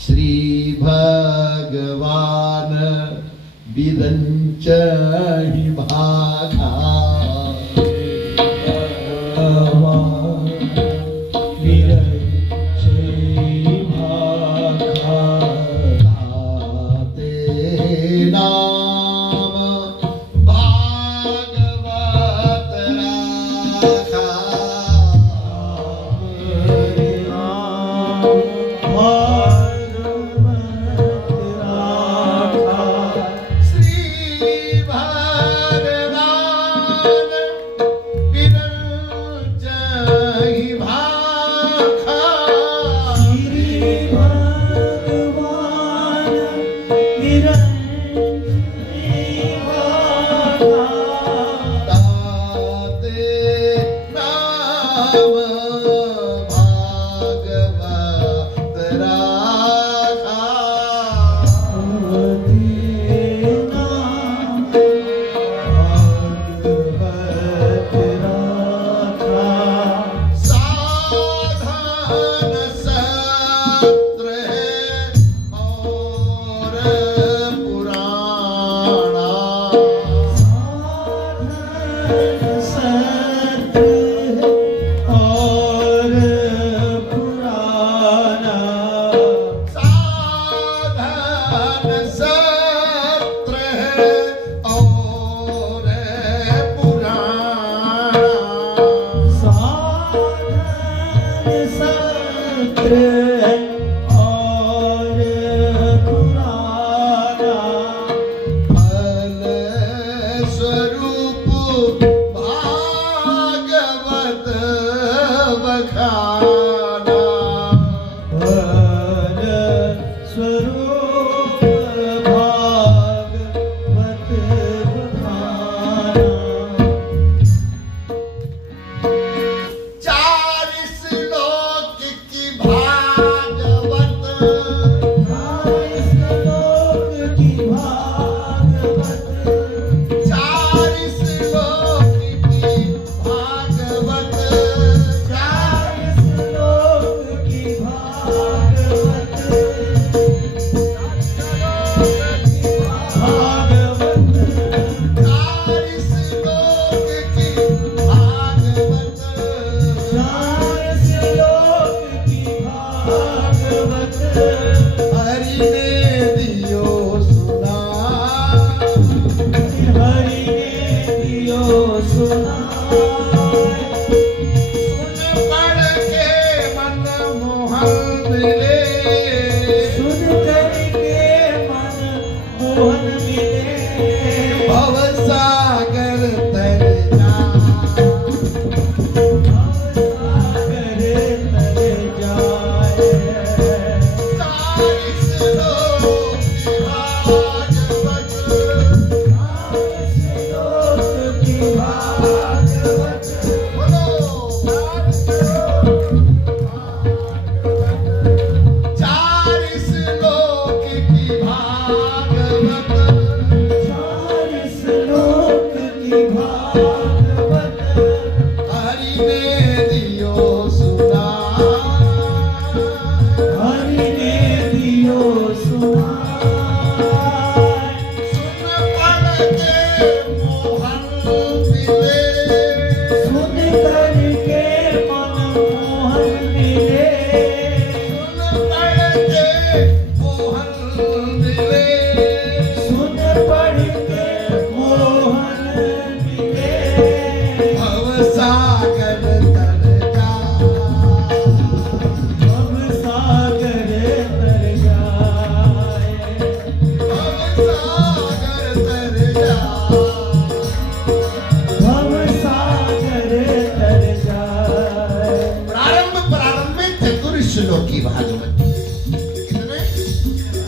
श्री भगवान विरंच भागा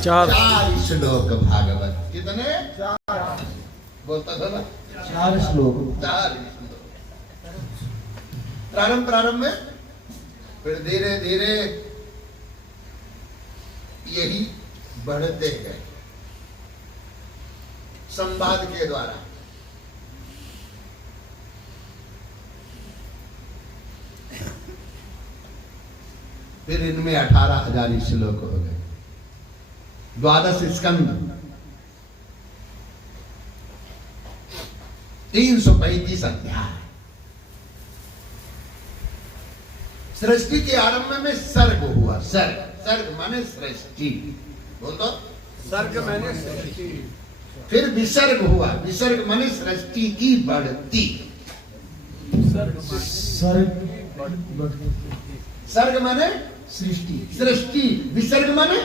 चार श्लोक भागवत कितने बोलता था ना 4 श्लोक। प्रारंभ में फिर धीरे धीरे यही बढ़ते गए संवाद के द्वारा। फिर इनमें 18,000 श्लोक हो गए, 12 स्कंद, 335 अध्याय। सृष्टि के आरंभ में सर्ग हुआ। सर्ग माने सृष्टि, बोल तो सर्ग मैंने सृष्टि। फिर विसर्ग हुआ। विसर्ग माने सृष्टि की बढ़ती। सर्ग माने सृष्टि, विसर्ग माने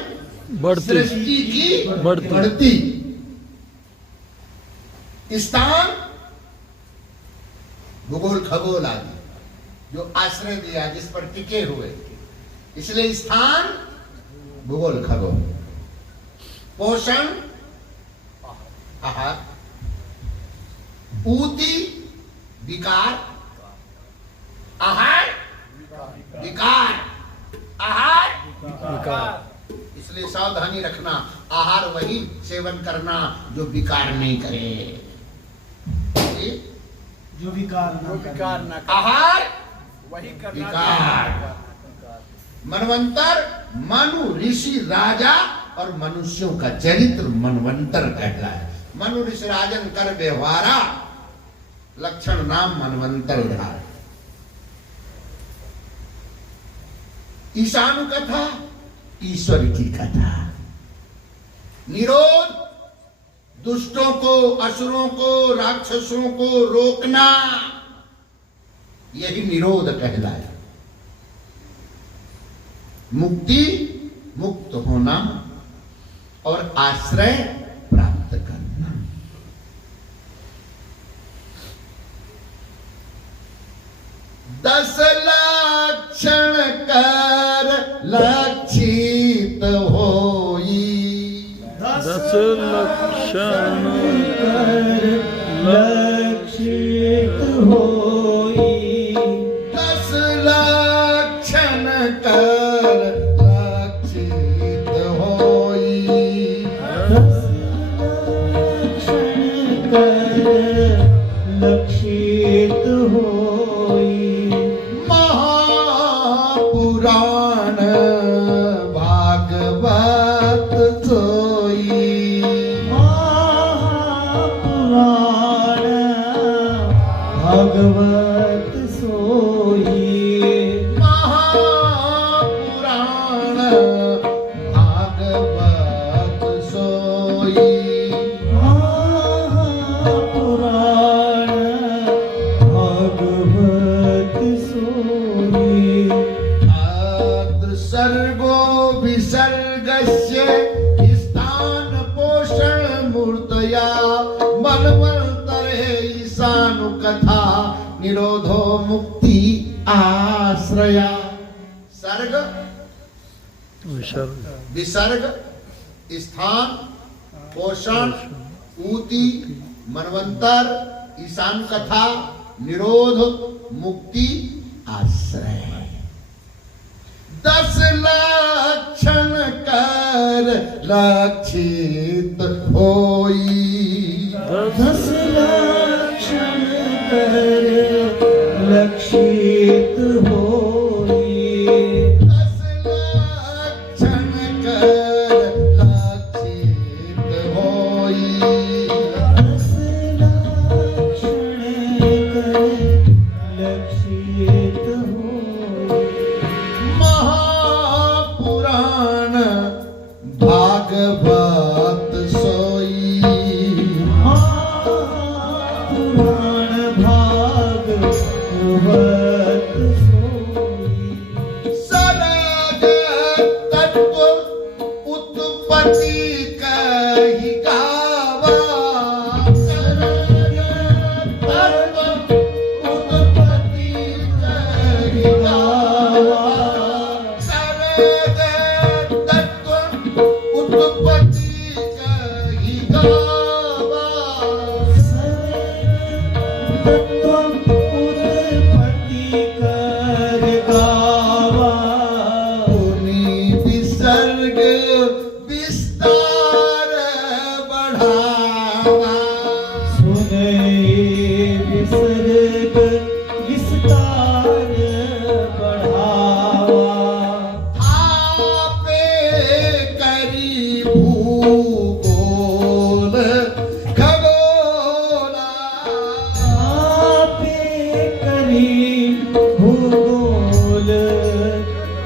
सृष्टि की बढ़ती। स्थान भूगोल खगोल आदि जो आश्रय दिया, जिस पर टिके हुए, इसलिए स्थान भूगोल खगोल। पोषण आहार, ऊती विकार, आहार विकार, आहार विकार। इसलिए सावधानी रखना, आहार वही सेवन करना जो विकार नहीं करे, जो विकार न आहार वही करना। विकार। मनवंतर, मनु ऋषि राजा और मनुष्यों का चरित्र मनवंतर कहलाए। मनु ऋषि राजन कर व्यवहारा, लक्षण नाम मनवंतर धार। ईशानु कथा, ईश्वर की कथा। निरोध, दुष्टों को, असुरों को, राक्षसों को रोकना, यही निरोध कहलाया। मुक्ति, मुक्त होना और आश्रय प्राप्त करना। दस लक्षण कर लक्षित होई, 10 लक्षण कर लक्षित होई, 10 लक्षण कर लक्षित होई, 10 लक्षण कर लक्षित होई। महापुराण भागवत सोई, महापुराण भागवत सोई, महापुराण भागवत सोई, महापुराण भागवत सोई। अत्र सर्गो विसर्गस्य स्थान पोषण मूर्तया मनवंतरे ईशानु कथा निरोधो मुक्ति आश्रया। सर्ग विसर्ग, स्थान, पोषण, ऊती, मनवंतर, ईशान कथा, निरोध, मुक्ति, आश्रय। 10 लक्षण कर लक्षित होई, 10 लक्षण कर लक्षित होई, 10 लक्षण कर लक्षित होई, 10 लक्षण कर लक्षित होई। महापुराण भागवत सोई, महापुराण भागवत सोई। सरग तत्व उत्पत्ति कही गावा, सरग तत्व उत्पत्ति कही गावा, सरग तत्व उत्पत्ति कही गावा, तत्त्वम् उत्पत्ति भूगोल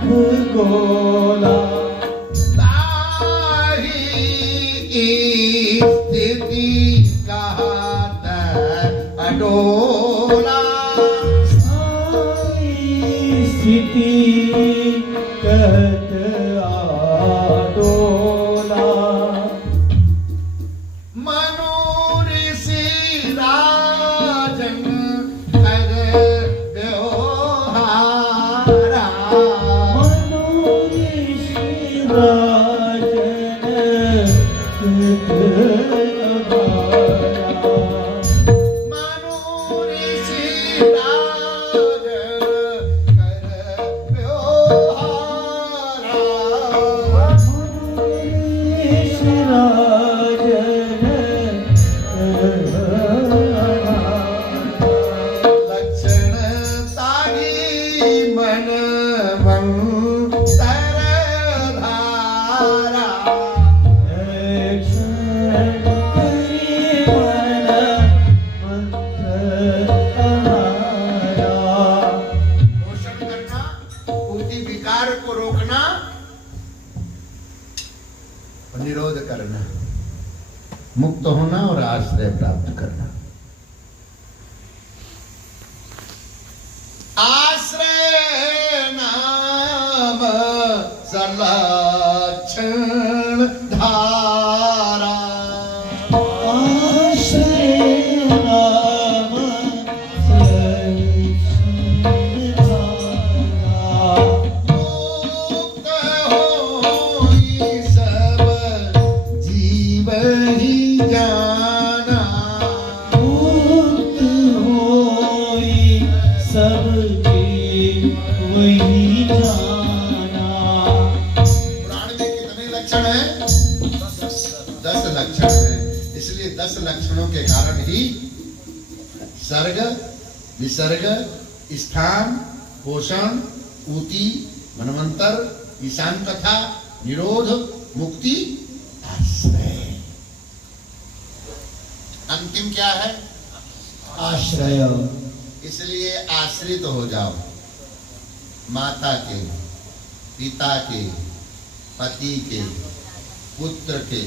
भूगोला ताही स्थिति कहत अडोला सारी स्थिति कहत आडोला मनु ऋषि राजन कर व्यवहारा मनु ऋषि राजन कर व्यवहारा लक्षण तागी मन मंतर धारा पोषण करना, पूर्ति विकार को रोकना और निरोध करना, मुक्त होना और आश्रय प्राप्त करना। आश्रय नाम सलक्षण धारा मुक्त होई सब जीव ही जाना। सब वही जाना पुराण में कितने लक्षण हैं? 10 लक्षण हैं। इसलिए 10 लक्षणों के कारण ही सर्ग, विसर्ग, स्थान, पोषण, ऊति, मनवंतर, ईशान कथा, निरोध, मुक्ति, आश्रय। अंतिम क्या है? आश्रय इसलिए आश्रित हो जाओ माता के, पिता के, पति के, पुत्र के,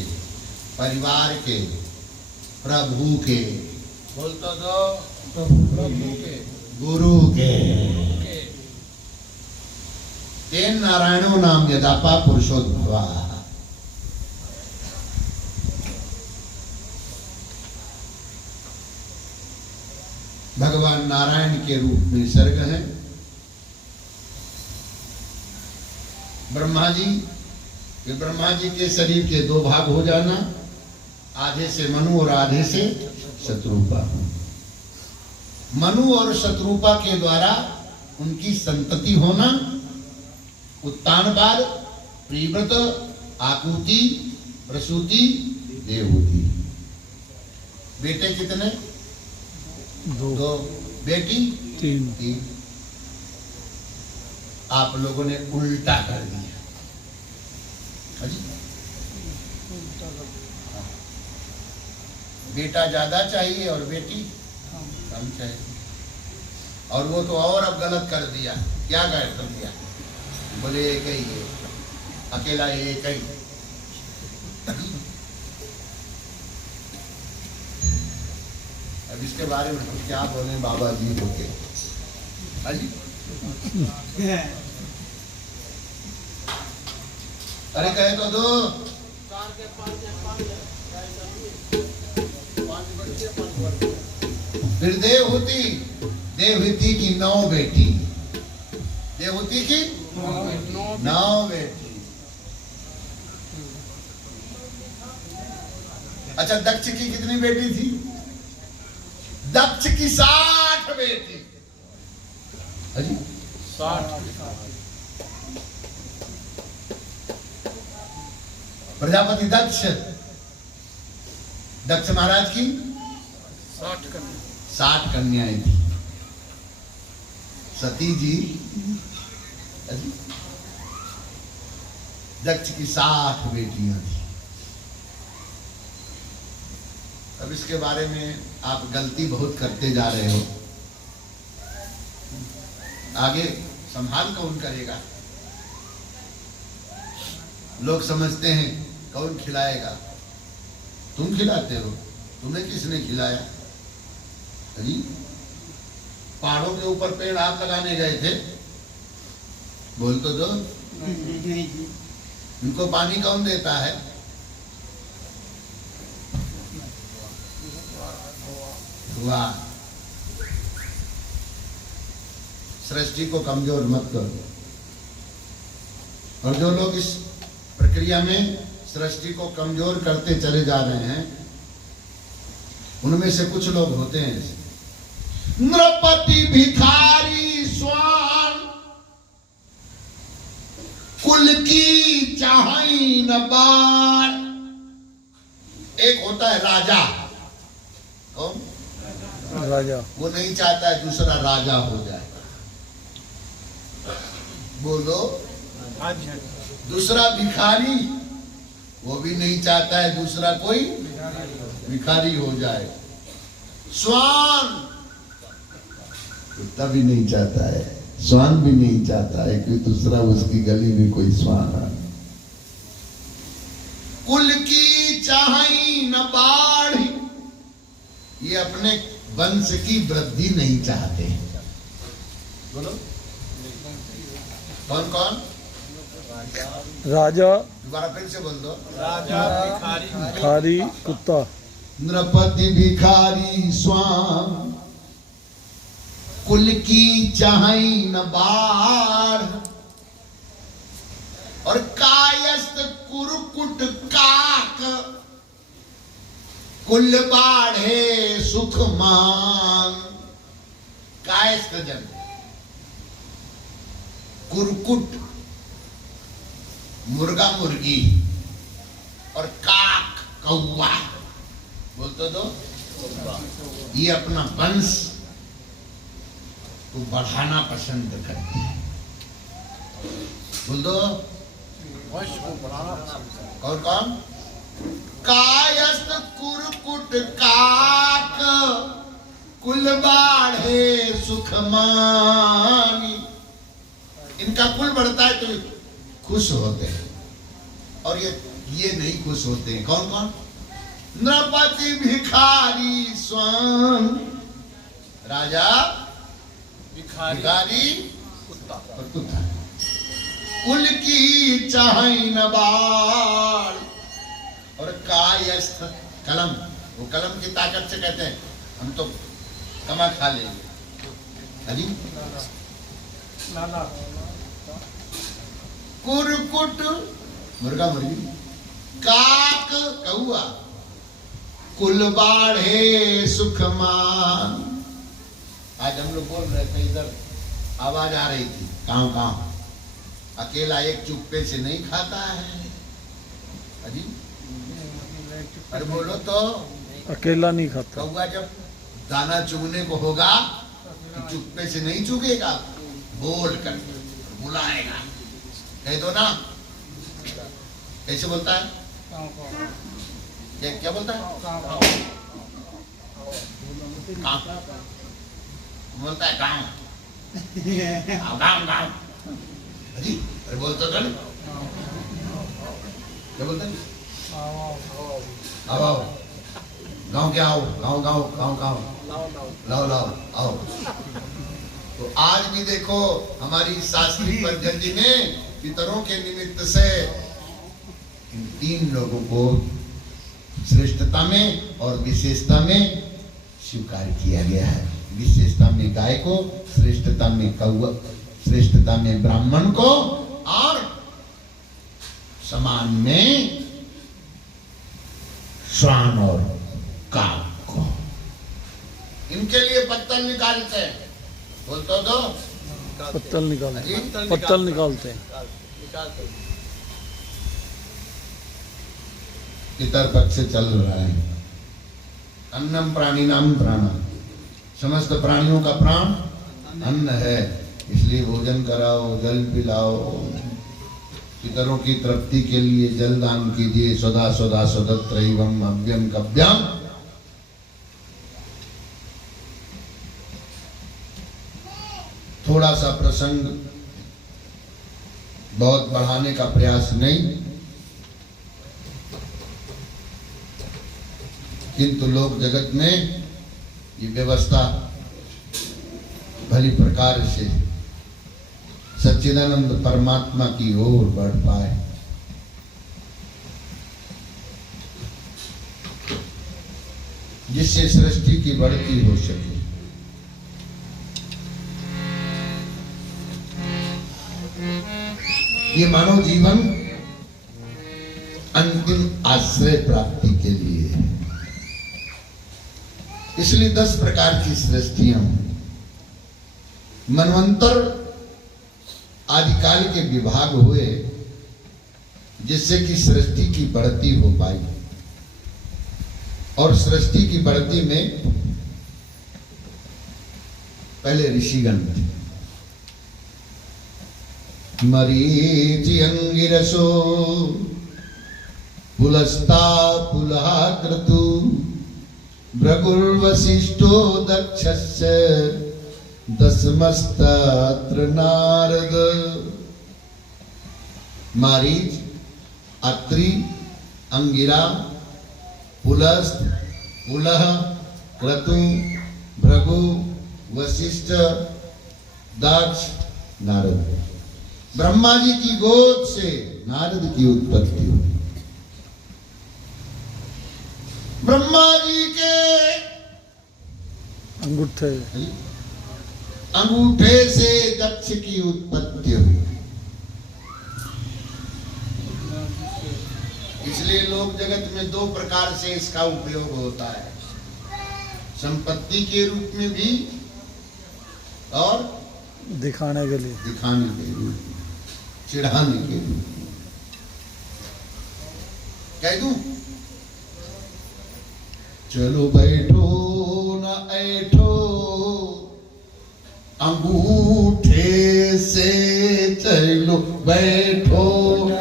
परिवार के, प्रभु के, बोल तो दो, प्रभु के, गुरु के। तेन नारायणो नाम यदापा पुरुषोद्भवा। भगवान नारायण के रूप में सर्ग है। ब्रह्मा जी, ये ब्रह्मा जी के शरीर के 2 भाग हो जाना, आधे से मनु और आधे से शत्रुपा। मनु और शत्रुपा के द्वारा उनकी संतति होना, उत्तानपाद, प्रीव्रत, आकुति, प्रसूति, देवहूति। बेटे कितने? 2। बेटी 3। आप लोगों ने उल्टा कर दिया। हाजी, बेटा ज्यादा चाहिए और बेटी कम चाहिए। और वो तो और अब गलत कर दिया। क्या गलत कर दिया? बोले एक ही है, अकेला एक ही। अब इसके बारे में हम क्या बोले बाबा जी होके? हाजी, अरे कहे तो दो। फिर देवहूति की 9 बेटी। देवहूति की 9 बेटी। अच्छा, दक्ष की कितनी बेटी थी? दक्ष की 60 बेटी। हाजी, 60। प्रजापति दक्ष, दक्ष महाराज की 60 कन्याएं थी। सती जी दक्ष की 60 बेटियां थी। अब इसके बारे में आप गलती बहुत करते जा रहे हो। आगे संभाल कौन करेगा? लोग समझते हैं कौन खिलाएगा? तुम खिलाते हो, तुम्हें किसने खिलाया? अजी पहाड़ों के ऊपर पेड़ आप लगाने गए थे, बोल तो दो। इनको पानी कौन देता है? वाह, सृष्टि को कमजोर मत करो। और जो लोग इस प्रक्रिया में सृष्टि को कमजोर करते चले जा रहे हैं, उनमें से कुछ लोग होते हैं नृपति भिखारी स्वान, कुल की चाहई न बान। एक होता है राजा, कौन? राजा। वो नहीं चाहता है दूसरा राजा हो जाए। बोलो। दूसरा भिखारी, वो भी नहीं चाहता है दूसरा कोई भिखारी हो जाए। स्वान, कुत्ता भी नहीं चाहता है, स्वान भी नहीं चाहता है कि दूसरा उसकी गली में कोई स्वान आए। कुल की चाहई न बाढ़ी, ये अपने वंश की वृद्धि नहीं चाहते। बोलो कौन कौन? राजा, दोबारा फिर से बोल दो। राजा, भिखारी, भिखारी, कुत्ता। नृपति भिखारी स्वान, कुल की चाहई न बाढ़, और कायस्थ कुरकुट काक, कुल बाढ़े सुख मांग। कायस्थ जन, कुरकुट मुर्गा मुर्गी, और काक कौवा, बोल तो दो। ये अपना वंश को बढ़ाना पसंद करते हैं। बोल दो। वंश को बढ़ाना पसंद करते हैं। कौन कौन? कायस्थ कुरकुट काक, कुल बाढ़े सुख मानी। इनका कुल बढ़ता है तो खुश होते हैं, और ये नहीं खुश होते हैं। कौन कौन? नृपति भिखारी स्वान, राजा, भिखारी, कुत्ता। और कुत्ता। कुल की चाहई न बाढ़, और कायस्थ कलम, वो कलम की ताकत से कहते हैं हम तो कमा खा लेंगे। अजी कुरकुट मुर्गा मुर्गी, काक कौआ, कुल बाढ़े सुख मान। आज हम लोग बोल रहे थे, इधर आवाज आ रही थी, काव काव। अकेला एक चुप्पे से नहीं खाता है। अजी अरे बोलो तो। अकेला नहीं खाता। कौआ जब दाना चुगने को होगा तो चुप्पे से नहीं चुगेगा, बोल कर बुलाएगा। कह दो ना, कैसे बोलता है? क्या बोलता है? बोलता है गाँव गाँव गाँव। अरे बोलता तो नहीं। क्या बोलता है? आओ गाँव क्या आओ, गाँव गाँव गाँव गाँव, लाओ लाओ आओ। तो आज भी देखो हमारी शास्त्री पद्धति ने पितरों के निमित्त से इन तीन लोगों को श्रेष्ठता में और विशेषता में स्वीकार किया गया है। विशेषता में गाय को, श्रेष्ठता में कौवा, श्रेष्ठता में ब्राह्मण को, और समान में श्वान और काक को। इनके लिए पत्तल निकालते हैं। बोल तो दो। पत्तल निकालते, पत्तल निकालते हैं। पितर पक्ष से चल रहा है। अन्नम प्राणी नाम प्राणम, समस्त प्राणियों का प्राण अन्न है, इसलिए भोजन कराओ, जल पिलाओ। पितरों की तृप्ति के लिए जल दान कीजिए। सदा सदा सदत्रैवम अव्यम कव्यम। थोड़ा सा प्रसंग, बहुत बढ़ाने का प्रयास नहीं, किंतु लोक जगत में ये व्यवस्था भली प्रकार से सच्चिदानंद परमात्मा की ओर बढ़ पाए। जिससे सृष्टि की बढ़ती हो सके। ये मानव जीवन अंतिम आश्रय प्राप्ति के लिए है। इसलिए 10 प्रकार की सृष्टियां, मनवंतर आदिकाल के विभाग हुए, जिससे कि सृष्टि की बढ़ती हो पाई। और सृष्टि की बढ़ती में पहले ऋषिगण थे। मरीचि अंगिरसो पुलस्ता पुलहा क्रतु भृगुर्वसिष्ठो दक्षस्य दशमस्तत्र नारद। मारीच, अत्रि, अंगिरा, पुलस्त, पुलह, क्रतु, भृगु, वशिष्ठ, दक्ष, नारद। ब्रह्मा जी की गोद से नारद की उत्पत्ति हुई। ब्रह्मा जी के अंगूठे से दक्ष की उत्पत्ति हुई। इसलिए लोक जगत में 2 प्रकार से इसका उपयोग होता है, संपत्ति के रूप में भी और दिखाने के लिए, दिखाने के रूप, चिढ़ाने के लिए। कह दूं, चलो बैठो न ऐठो अंगूठे से, चलो बैठो न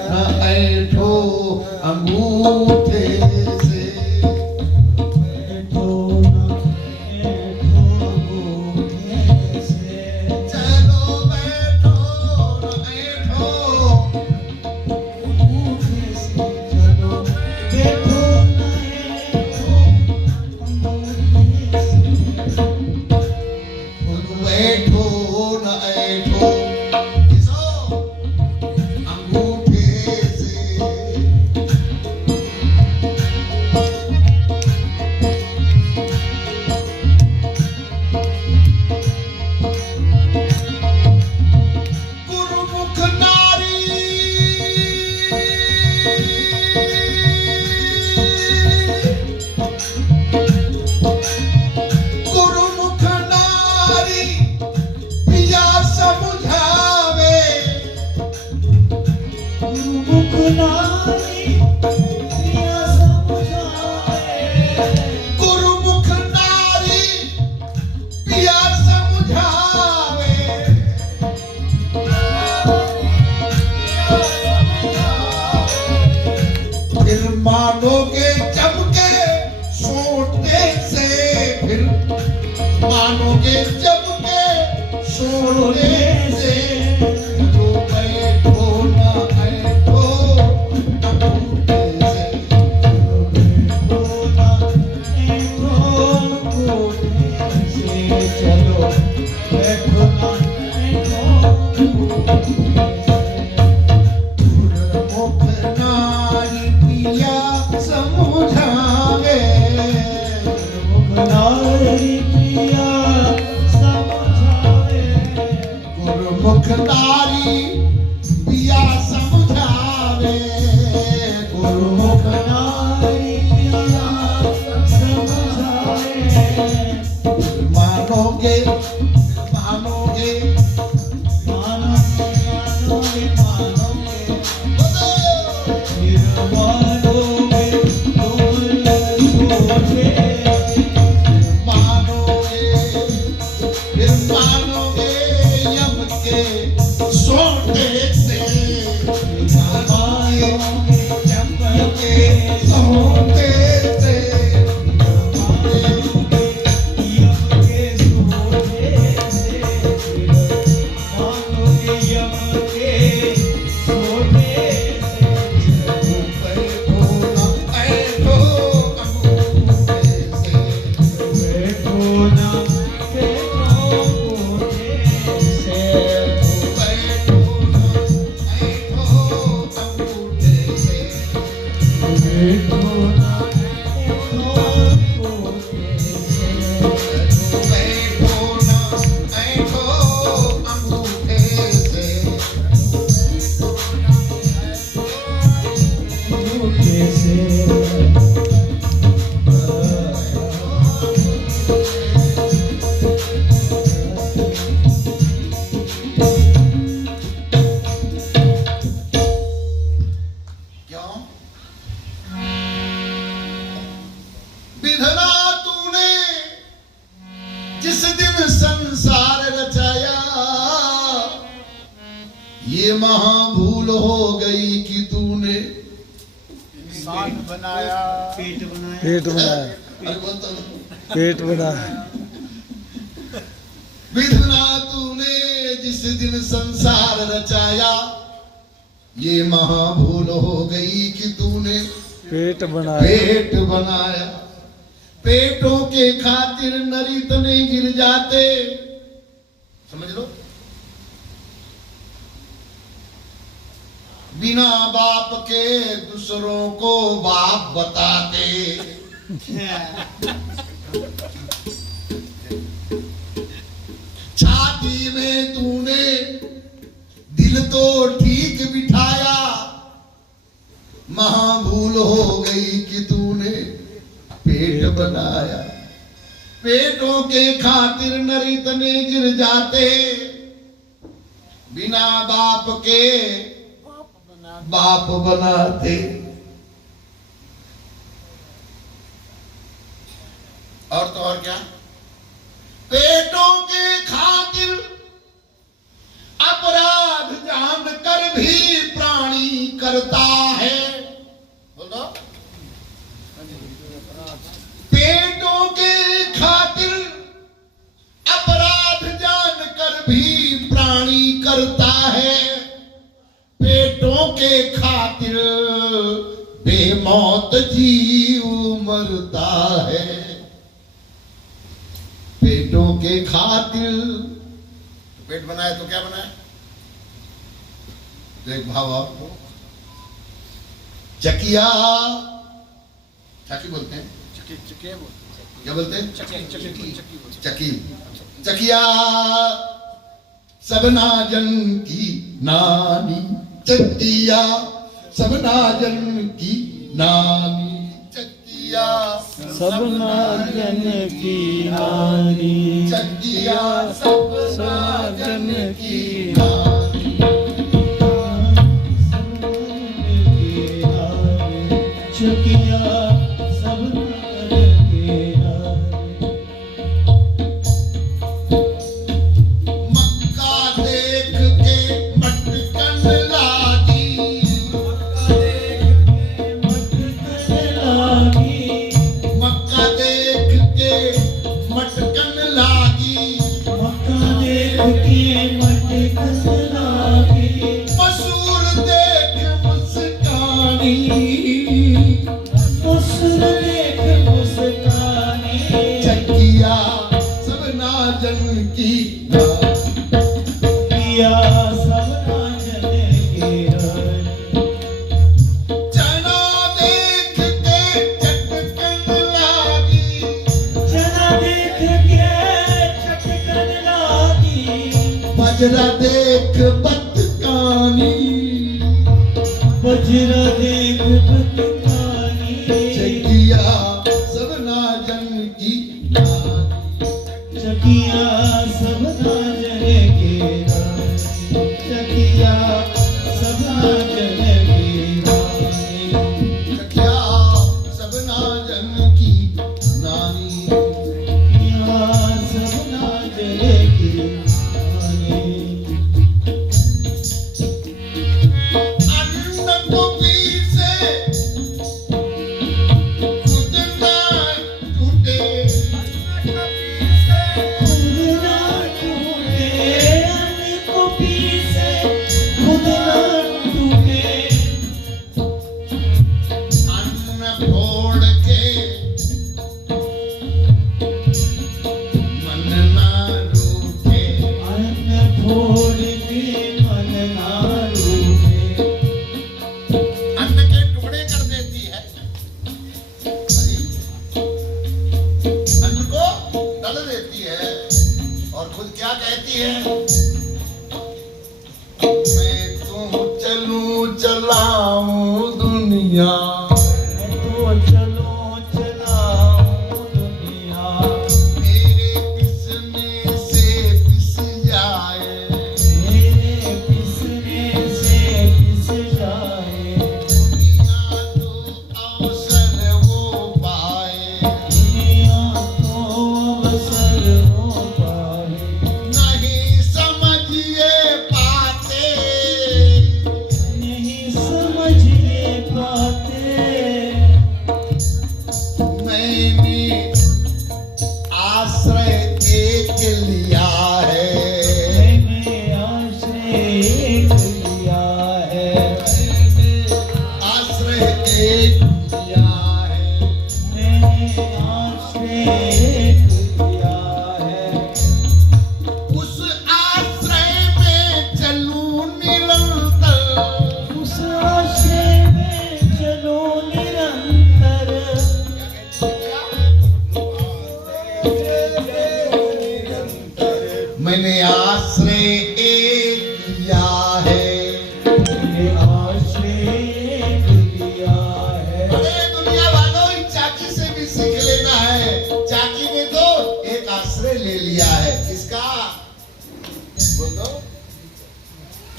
ऐठो अंगूठे से, बैठो न ऐठो अंगूठे से, चलो बैठो न ऐठो अंगूठे से, चलो बैठो न ऐठो अंगूठे से, बैठो न ऐठो किसो अंगूठे से। गुरुमुख नारी गुरुमुख नारी पिया समझावे। गुरुमुख नारी प्रिया समझावे, गुरुमुख नारी पिया समझावे। फिर मानोगे जब के सोते से, फिर मानोगे जब के सोने से। चलो बैठो न ऐठो अंगूठे से, बैठो न ऐठो अंगूठे से, चलो बैठो न ऐठो अंगूठे से। गुरुमुख नारी पिया समझावे। गुरुमुख नारी प्रिया समझावे, गुरुमुख नारी पिया समझावे। गुरुमुख नारी प्रिया समझावे। मानोगे मानोगे मानोगे मानोगे मानोगे, फिर मानोगे बोल छोटे, मानोगे फिर मानोगे यम के सोते से। मानोगे जब के सोते से। मानोगे यम के सोते से, ये महाभूल हो गई कि तूने इंसान बनाया पेट बनाया पेट बनाया अरे बोलता हूँ। पेट बनाया विधना तूने जिस दिन संसार रचाया, ये महाभूल हो गई कि तूने पेट बनाया पेट बनाया। पेटों के खातिर नरी तने गिर जाते, समझ लो। बिना बाप के दूसरों को बाप बताते। छाती में तूने दिल तो ठीक बिठाया, महाभूल हो गई कि तूने पेट बनाया। पेटों के खातिर नरी तने गिर जाते, बिना बाप के बाप बनाते। और तो और क्या, पेटों के खातिर अपराध जानकर भी प्राणी करता है। बोलो, पेटों के खातिर अपराध जानकर भी प्राणी करता है। पेटों के खातिर बेमौत जीव मरता है। पेटों के खातिर पेट बनाए तो क्या बनाए, देख भाव आपको। चकिया, चकी बोलते हैं, चके क्या बोलते हैं, चकी चकी। चकिया सबना जन की नानी, चकिया सबना जन की नानी। चकिया सबना जन की नानी, चकिया सबना जन की नानी। चकिया सब मक्का देख के मटकन लागी, मक्का देख के मटकन लागी। मसूर देख मुस्कानी, चकिया सबना जन की नानी। चना देख के चटकन लागी, बजरा देख बतकानी। बजरा देख बतकानी, चकिया सबना जन की नानी। चकिया सब जन के रानी, चकिया सब जन के रानी, चकिया सबना जन की नानी। चकिया सब जन के रानी। अन्न को पीसे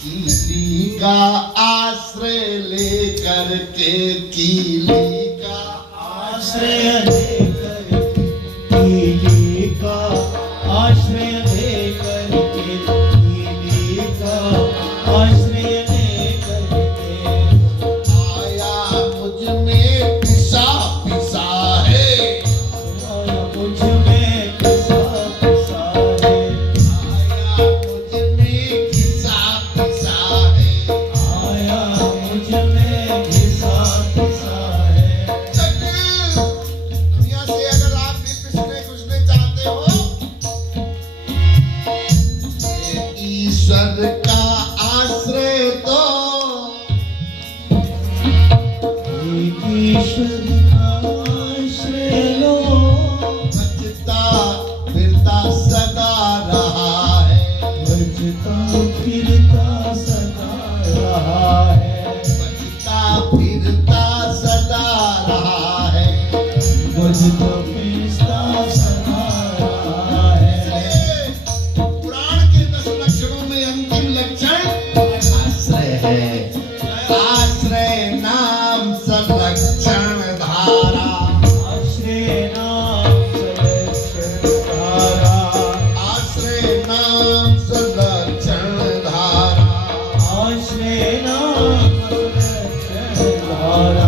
कीली का आश्रय लेकर के, कीली का आश्रय लेकर कीली का आश्रय लेकर के, कीली का आश्रय लेकर के आया मुझ में पिसा पिसा है, आया मुझ में पिसा पिसा है, आया मुझ में पिसा पिसा है। आया मुझ में पिसा पिसा है। दुनिया से अगर आप भी पिसने कुछने चाहते हो, ईश्वर का आश्रय तो एक ईश्वर का आश्रय लो, बचता फिरता सदा रहा है, बचता फिरता सदा रहा है, बचता फिरता सदा रहा है। बचता फिरता सदा रहा है। इसलिए पुराण के 10 लक्षणों में अंतिम लक्षण आश्रय है। आश्रय नाम संरक्षण धारा, आश्रय नाम संरक्षण धारा, आश्रय नाम संरक्षण धारा, आश्रय नाम संरक्षण धारा,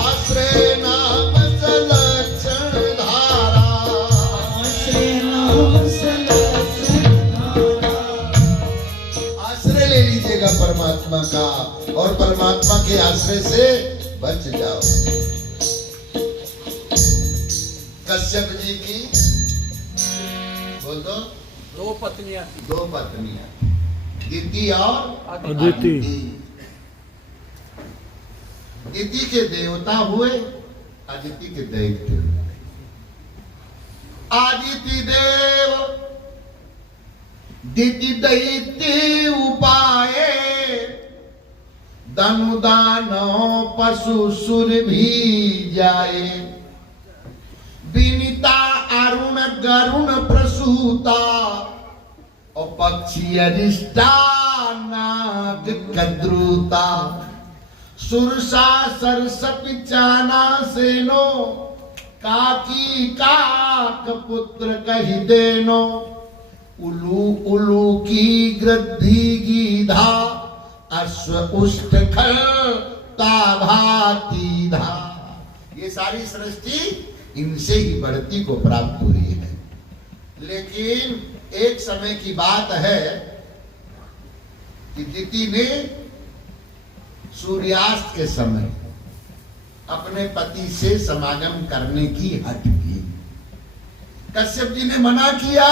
आश्रय नाम संरक्षण धारा। आश्रय नाम संरक्षण धारा। आश्रय ले लीजिएगा परमात्मा का और परमात्मा के आश्रय से बच जाओ। कश्यप जी की बोल दो, 2 पत्नियां थी। 2 पत्नियां, दिति और अदिति। दिति के देवता हुए, अदिति के दैत्य हुए। आदिति देव दिति दैत्य उपाये, धनु दानो पशु सुर भी जाए। विनीता अरुण गरुण प्रसूता, और पक्षी अरिष्टा नाग कद्रुता। सुरसा सरसप चाना सेनो, काकी काक पुत्र कहि देनो। उलू उलू की गृद्धि गीधा, अश्व उष्ट खल ताभाती धा। ये सारी सृष्टि इनसे ही बढ़ती को प्राप्त हुई है। लेकिन एक समय की बात है कि दिति ने सूर्यास्त के समय अपने पति से समागम करने की हट की। कश्यप जी ने मना किया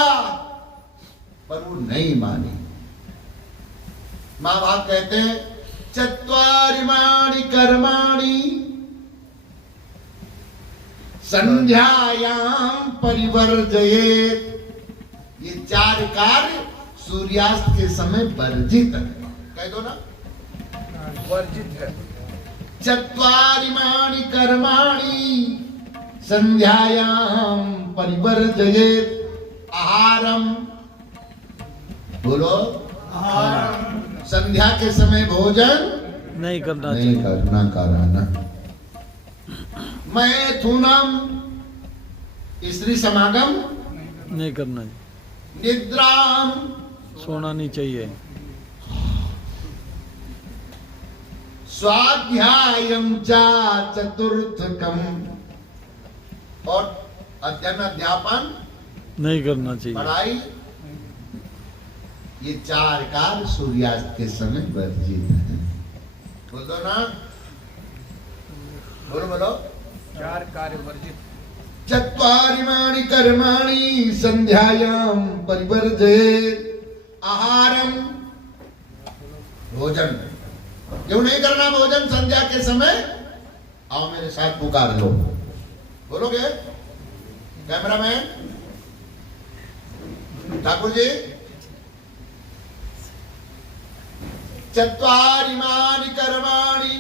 पर वो नहीं मानी। माँ बाप कहते हैं चत्वारिमाणि कर्माणि संध्यायाम परिवर्जयेत। ये 4 कार्य सूर्यास्त के समय वर्जित है। कह दो ना, वर्जित है। चत्वारिमाणि कर्माणि संध्यायाम परिवर्जयेत। आहारम, बोलो, संध्या के समय भोजन नहीं करना नहीं चाहिए। करना कराना। मैथुनम, स्त्री समागम नहीं करना चाहिए। निद्राम, सोना नहीं चाहिए। स्वाध्यायम चा चतुर्थकम, और अध्ययन अध्यापन नहीं करना चाहिए। पढ़ाई। ये 4 कार्य सूर्यास्त के समय वर्जित है। बोल दो ना, बोलो बोलो। 4 कार्य वर्जित। चत्वारिमाणि कर्माणि संध्यायाम परिवर्जयेत। आहारम, भोजन। क्यों नहीं करना भोजन संध्या के समय? आओ मेरे साथ पुकार लो, बोलोगे? कैमरामैन ठाकुर जी। चत्वारिमाणि कर्माणि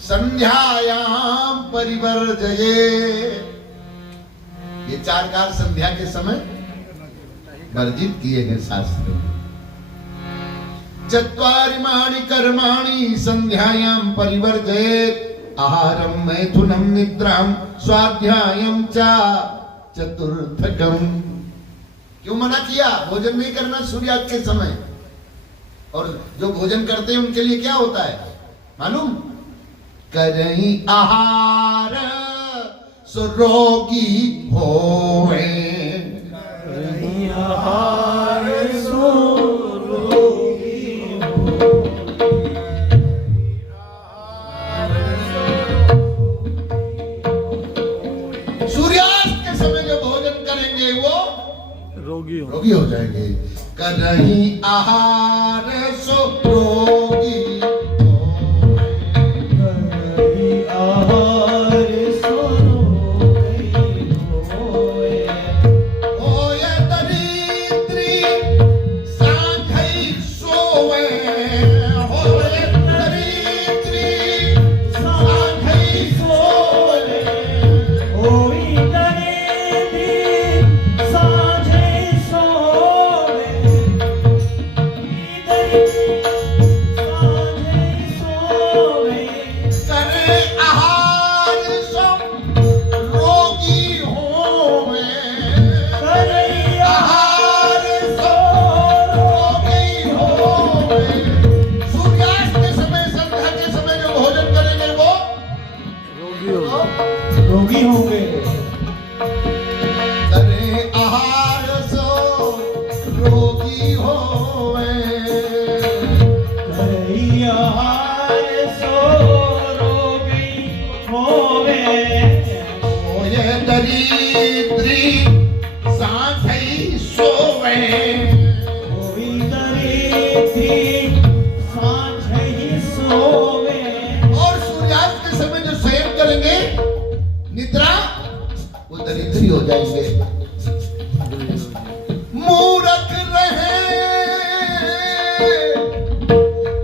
संध्यायाम परिवर्जयेत। ये 4 कार्य संध्या के समय वर्जित किए गए शास्त्र में। चत्वारिमाणि कर्माणि संध्यायां परिवर्तेत आहारं मैथुनं निद्रां स्वाध्यायं च चतुर्थकम। क्यों मना किया? भोजन नहीं करना सूर्यास्त के समय। और जो भोजन करते हैं उनके लिए क्या होता है मालूम? करही आहार सो रोगी होवे। करही आहार सो रोगी हो। सूर्यास्त के समय जो भोजन करेंगे वो रोगी हो जाएंगे। करही आहार सो रोगी करही आहार सो रोगी होए। होय दरिद्री सांझई सोवे। होय दरिद्री सांझई सोवे। होई दरिद्री साँझे सोवे। दरिद्री साँझे सोवे। करे आहार सो रोगी होवे। करही आहार सो रोगी होवे। सूर्यास्त के समय संध्या के समय जो भोजन करेंगे वो रोगी होंगे। करे आहार सो रोगी होवे। करही आहार सो रोगी होवे। होय दरिद्री सांझई सोवे। होई दरिद्री साँझे सोवे। और सूर्यास्त के समय जो शयन करेंगे निद्रा वो दरिद्री हो जाएंगे। मूर्ख रहे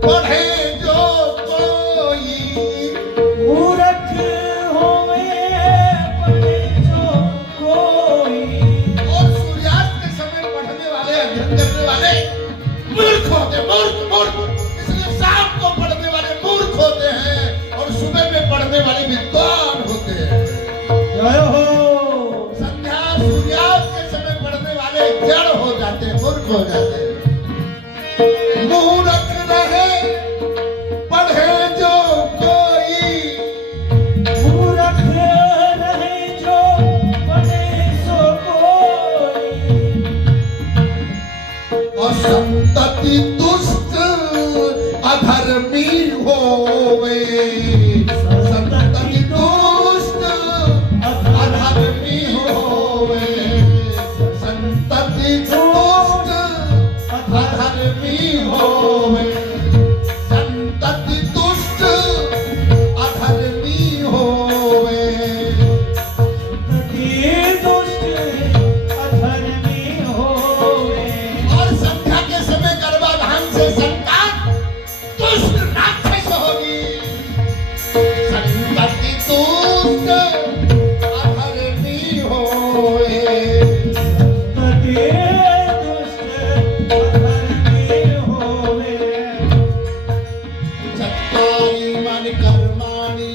पढ़े जो कोई। मूर्ख होवे पढ़े जो कोई। और सूर्यास्त के समय पढ़ने वाले अध्ययन करने वाले मूर्ख होते। मूर्ख इसलिए शाम को पढ़ने वाले मूर्ख होते हैं और सुबह में पढ़ने वाले विद्वान होते हैं। जय हो। संध्या सूर्यास्त के समय पढ़ने वाले जड़ हो जाते हैं, मूर्ख हो जाते हैं। मूर्ख रहे पढ़े जो कोई। मूर्ख रहे जो पढ़े सो कोई। और संतति दुष्ट अधर्मी होवे। संतति दुष्ट अधर्मी होवे। संतति दुष्ट अधर्मी होवे। संतति दुष्ट अधर्मी होवे। ये दुष्ट अधर्मी होवे। और संध्या के समय गर्भाधान से संतान दुष्ट राक्षस होगी। संतति दुष्ट अधर्मी होए। ये दुष्ट अधर्मी होवे। चत्वारि मन कर्माणि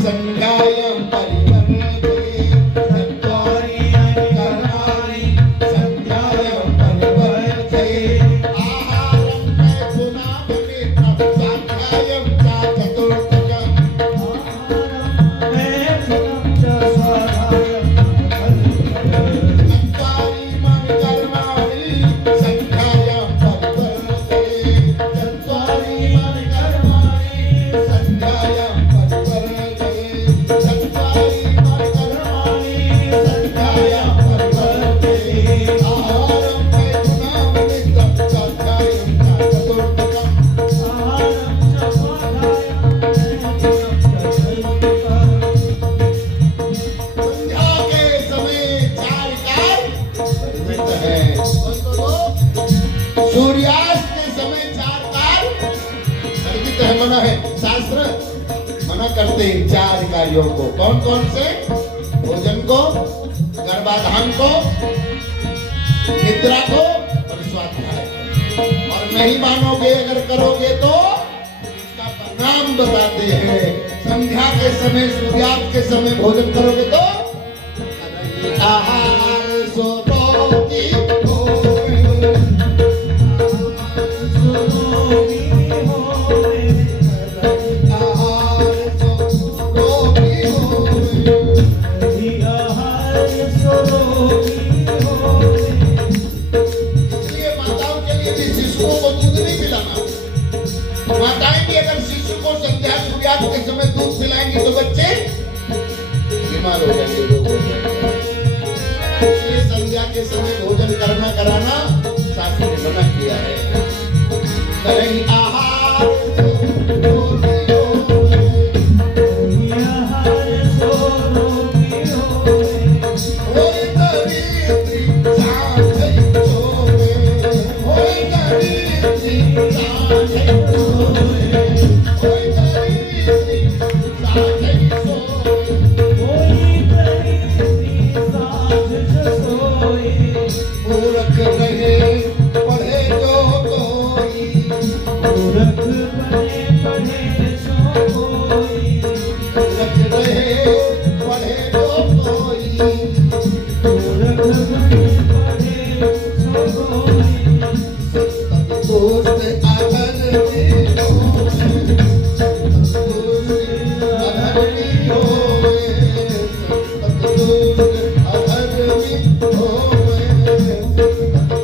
संध्यायां परिवर्तते। चत्वारि मन कर्माणि संध्यायां परिवर्तते। आहारं मैथुनं निद्रां स्वाध्यायं च चतुर्थकम्। चत्वारि मन कर्माणि संध्यायां परिवर्तते। चत्वारि मन कर्माणि संध्यायां परिवर्तते। चत्वारि मन कर्माणि संध्यायां परिवर्तते। आहारं मैथुनं निद्रां स्वाध्यायं च चतुर्थकम्। संध्या के समय चार कार्य वर्जित है। सूर्यास्त के समय चार कार्य वर्जित है, मना है। शास्त्र मना करते हैं चार कार्यों को। कौन कौन से? भोजन को, गर्भाधान को, निद्रा को और स्वाध्याय को। और और नहीं मानोगे, अगर करोगे तो उसका परिणाम बताते हैं। संध्या के समय, सूर्यास्त के समय भोजन करोगे तो आहार सो रोगी होवे। आहार सो रोगी होवे। इसलिए माताओं के लिए भी शिशुओं को दूध नहीं पिलाना। माताएं भी अगर शिशु को संध्या सूर्यास्त के समय दूध पिलाएंगी तो बच्चे बीमार हो जाएंगे, रोग हो जाएंगे। इसलिए संध्या के समय भोजन करना कराना शास्त्र ने मना किया है। करही आहार होय दरिद्री साधै सोवे। होय दरिद्री साधै सोवे। होय दरिद्री साधै सोवे। मूर्ख रहे पढ़े जो कोई। मूर्ख रहे पढ़े जो कोई। दोस्त आदर में होवे। आदर में होवे। दोस्त आदर में होवे।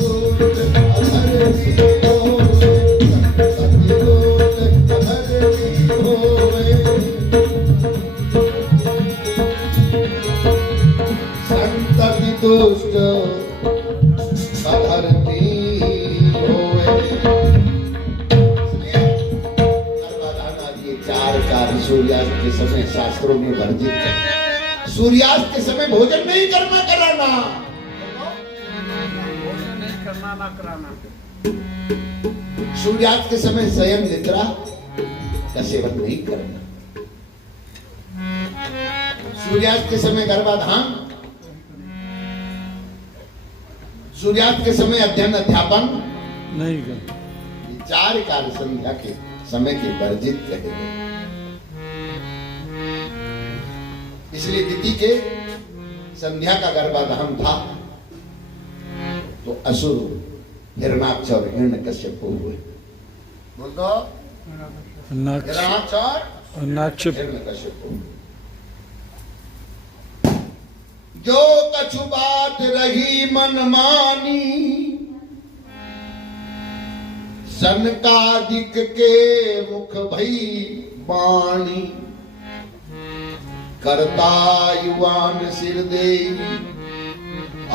दोस्त आदर में होवे। दोस्त आदर में होवे। संतति दुष्ट अधर्मी होवे। गर्भाधान आदि ये चार कार्य सूर्यास्त के समय शास्त्रों में वर्जित है। सूर्यास्त के समय भोजन नहीं करना कराना। भोजन नहीं करना ना कराना। सूर्यास्त के समय शयन निद्रा का सेवन नहीं करना। सूर्यास्त के समय गर्भाधान, सूर्यास्त के समय अध्ययन अध्यापन नहीं कर। ये चार कार्य संध्या के समय के वर्जित कहे गए। इसलिए दिति के संध्या का गर्भाधान था तो असुर हिरणाक्ष और हिरण्यकश्यप हुए। बोल दो हिरणाक्ष और नाक्षप हिरण्यकश्यप हुए। जो कछु बात रही मन मानी। सनकादिक के मुख भई वाणी। करता युवान सिर दे।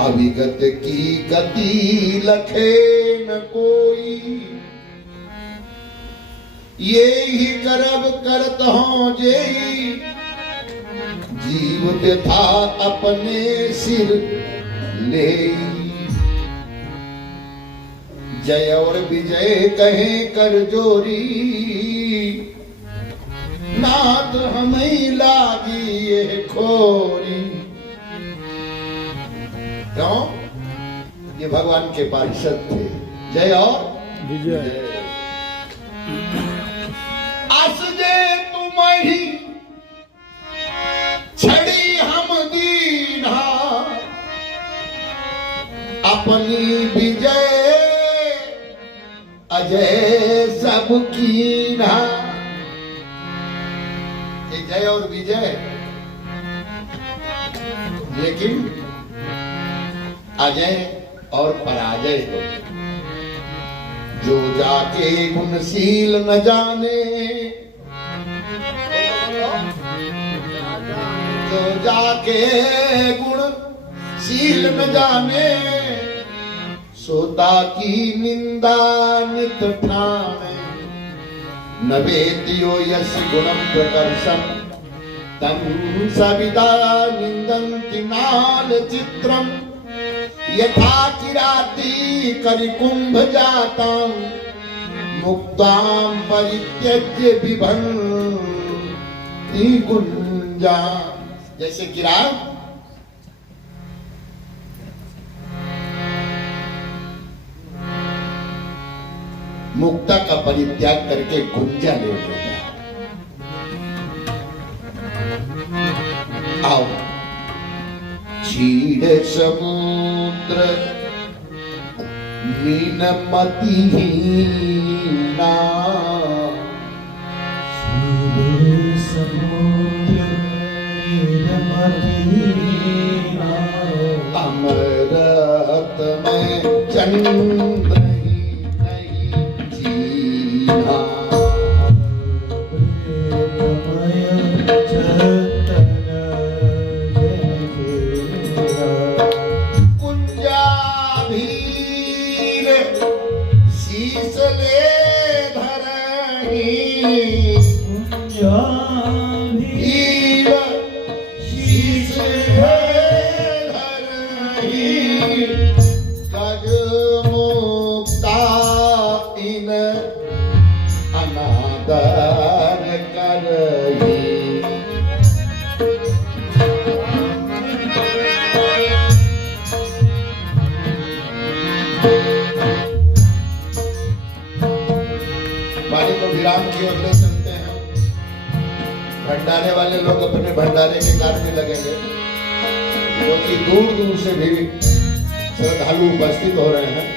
अविगत की गति लखे न कोई। ये ही करब करत हो जेई। जीव व्यथा अपने सिर ले। जय और विजय कहे कर जोरी। नाथ हमें लागी ये खोरी। क्यों? ये भगवान के पार्षद थे। जय और विजय। असजे तुम ही छड़ी हम दीना। अपनी विजय अजय सब कीना। ये जय और विजय, लेकिन अजय और पराजय हो। जो जाके गुणशील न जाने। जो जाके गुणशील न जाने। सोता की निंदा नित ठाणे। न वेत्यो यश गुणम प्रकर्षम। तम सविदा निंदन्ति नाल चित्रम। यथा किराती करिकुंभ जातां। मुक्तां परित्यज्य विभंति गुंजा। जैसे किरात मुक्ता का परित्याग करके गुंजा ले लेगा। आओ क्षीर समुद्र मीनमतिहीना अमृत में चंद्र ही नहीं जीना। कुंजा भीर शीश ले धरही भीर शीश ले धरही गज मुक्ता इन अनादर करही। वाणी को विराम की ओर ले चलते हैं। भंडारे वाले लोग अपने भंडारे के कार्य में लगेंगे, क्योंकि दूर दूर से भी श्रद्धालु उपस्थित हो रहे हैं।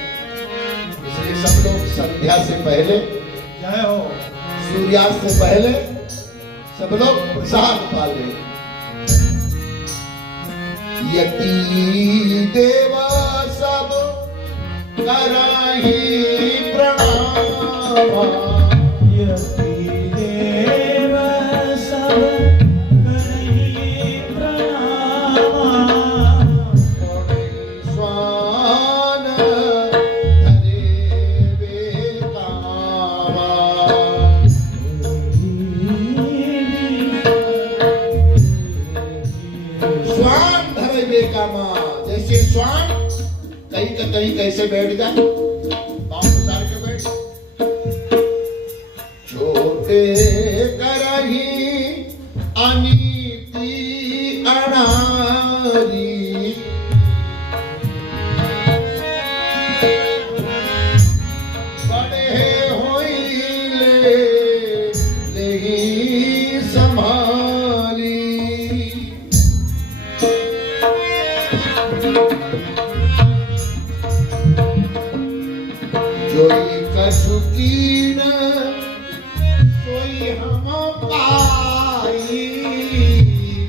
इसलिए सब लोग संध्या से पहले, जय हो, सूर्यास्त से पहले सब लोग प्रसाद पा लें। यति देवा सब कराही प्रणाम। यति देव सब करहि प्रणाम। स्वान धरे बेकामा। स्वान धरे बेकामा। जैसे स्वान कहीं का कहीं कैसे बैठ जाए, पाँव पसार के बैठ। छोटे करही अनीति अनारी। बड़े होइले लेहि संभाली। जोई कछु कीन सोई हम पाई।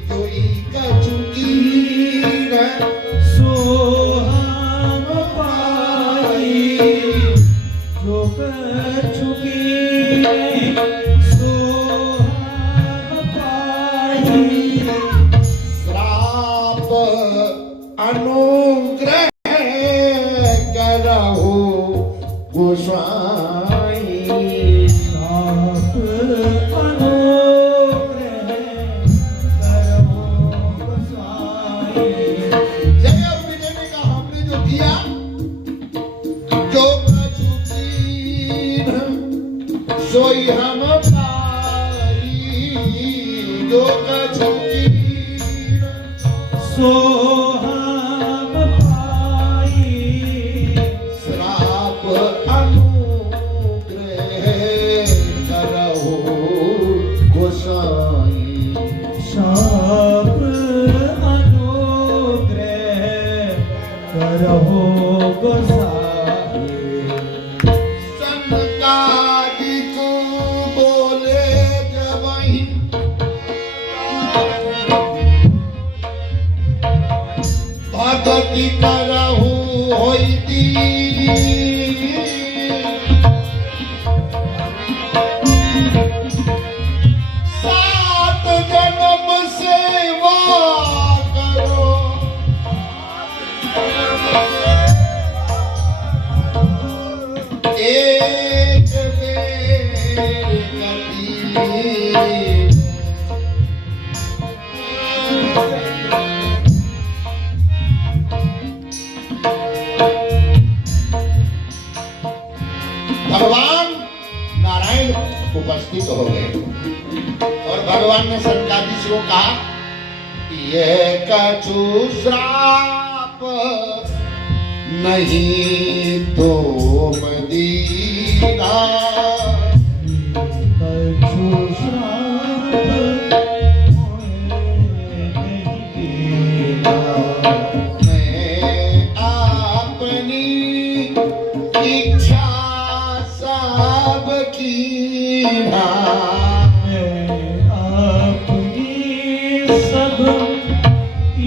जोई कछु कीन सो हम पाई। जो कछु कीने सो हम पाई। श्राप अनुग्रह करहु गोसाई। आप अनुग्रह करो गोसाई। जय और विजय ने कहा, हमने जो किया, जो कछु कीन सोई हम पाई। जो कछु कीन सो हम पाई। श्राप अनुग्रह करहु गोसाई। शाप अनुग्रह करहो गोसाई। संकादिक बोले जबहि भगति करहु होइती। सात जन्म सेवा करो एक बेर गति। भगवान नारायण उपस्थित हो गए और भगवान ने सनकादिक को कहा, ये कछु श्राप नहीं तुम दी। कीना कछु श्राप होए नहीं कीना। मैं अपनी इच्छा सब कीना अपनी सब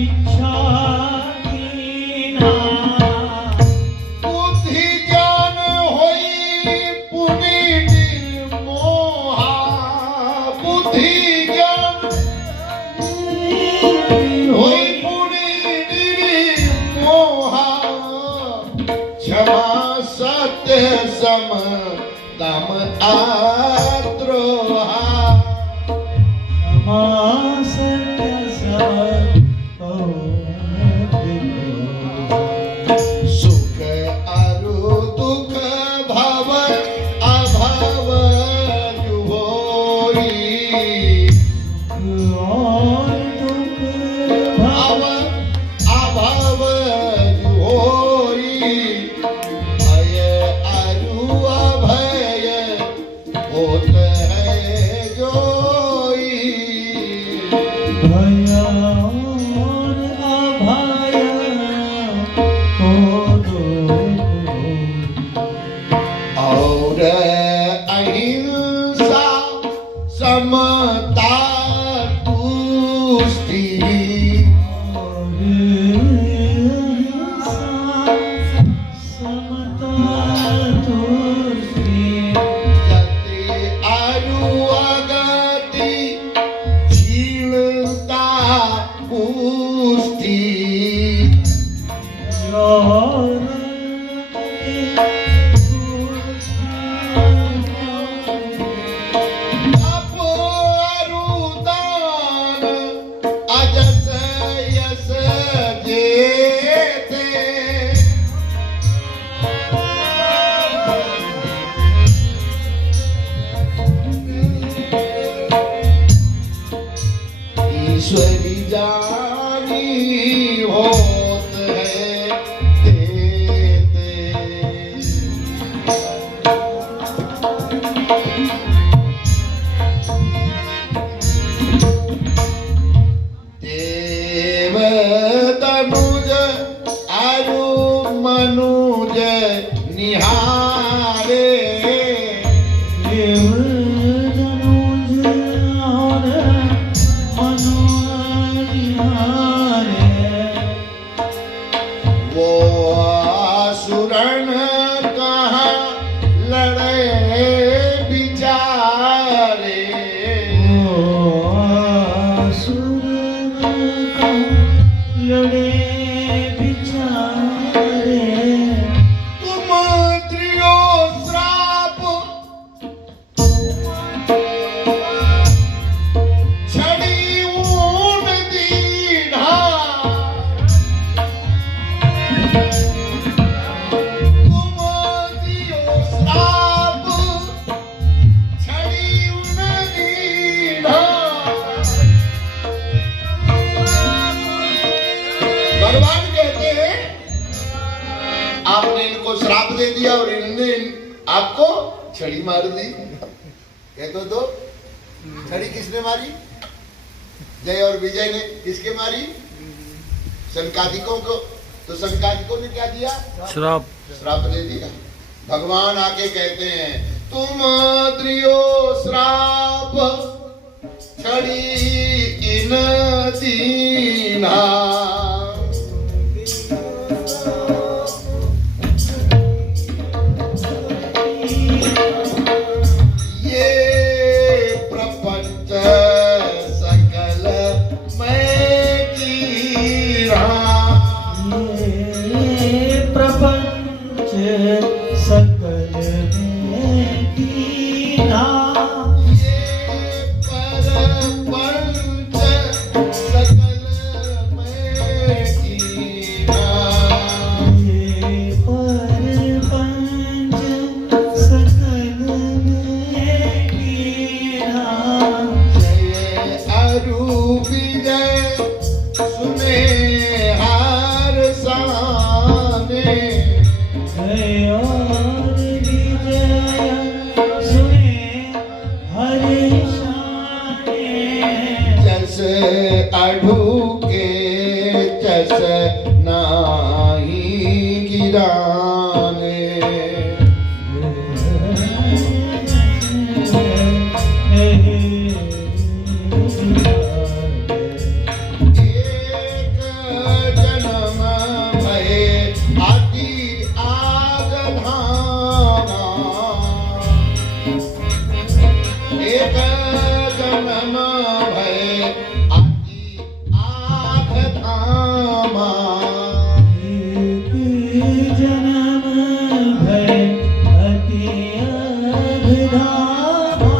इच्छा कीना। बुद्धि ज्ञान होई पुनि निर्मोहा बुद्धि ज्ञान होई पुनि निर्मोहा क्षमा सत्य सम दम आद्रोहा सुख अरु दुख भव अभव होई भव अभव होई भय अरु अभय होत है जोई और अहिंसा समता तुष्टि गति अरु अगति शीलता पुष्टि अपुरुदान अजस यस जेते ईश्वरी जानी होत है देते देव तनुज अरु मनुज निहारे वो असुरन कहाँ लड़े बिचारे तुम त्रियो श्राप छड़ी ऊन दीना तुम त्रियो श्राप छड़ी ऊन दीना भगवान कहते हैं आपने इनको श्राप दे दिया और इन्होंने आपको छड़ी मार दी। कहते तो छड़ी किसने मारी? जय और विजय ने किसके मारी? संकादिकों को। तो संकादिकों ने क्या दिया? श्राप श्राप दे दिया। भगवान आके कहते हैं तुम त्रियो श्राप छड़ी इन दीना ये प्रपंच सकल मैं कीरा प्रपंच सकल में कीना। ये परपंच सकल मैं धामा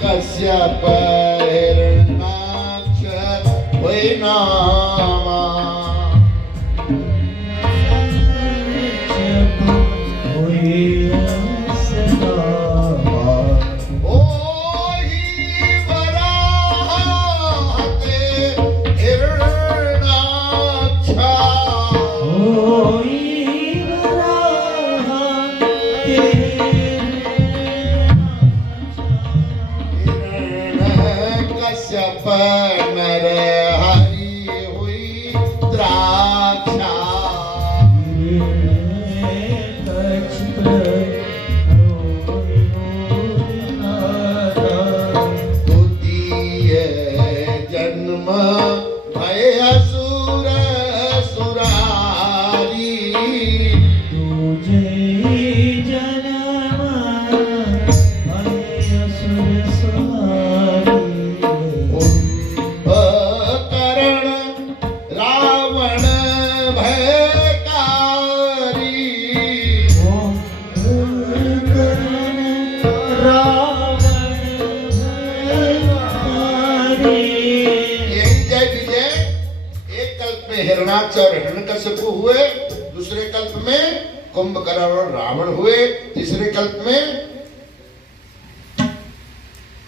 कश्यप हिरण्याक्ष हुए नामा जब हुए सनामा ओहि वराहते हिरण्याक्ष होई वराह कश्यप नर हरि हुई द्राक्षा द्वितीय जन्म भय असुर सुरारी करण रावण भयकारी यही जय विजय एक कल्प में हिरणाक्ष और हिरण्यकश्यप हुए, दूसरे कल्प में कुंभकर्ण और रावण हुए, तीसरे कल्प में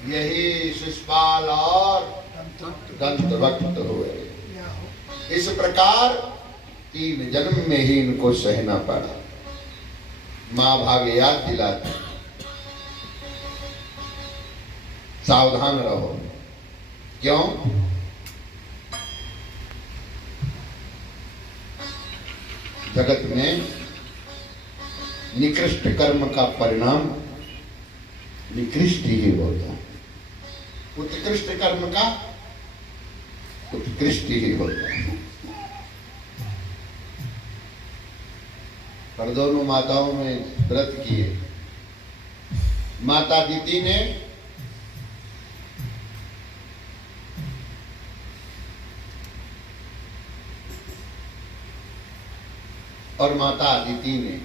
यही शिशुपाल और दंतवक्त हुए। इस प्रकार 3 जन्म में ही इनको सहना पड़ा। मां भाग्य याद दिलाती, सावधान रहो। क्यों? जगत में निकृष्ट कर्म का परिणाम निकृष्ट ही होता है, उत्कृष्ट कर्म का उत्कृष्ट ही होता है। पर दोनों माताओं में व्रत किए। माता दीति ने और माता अदिति ने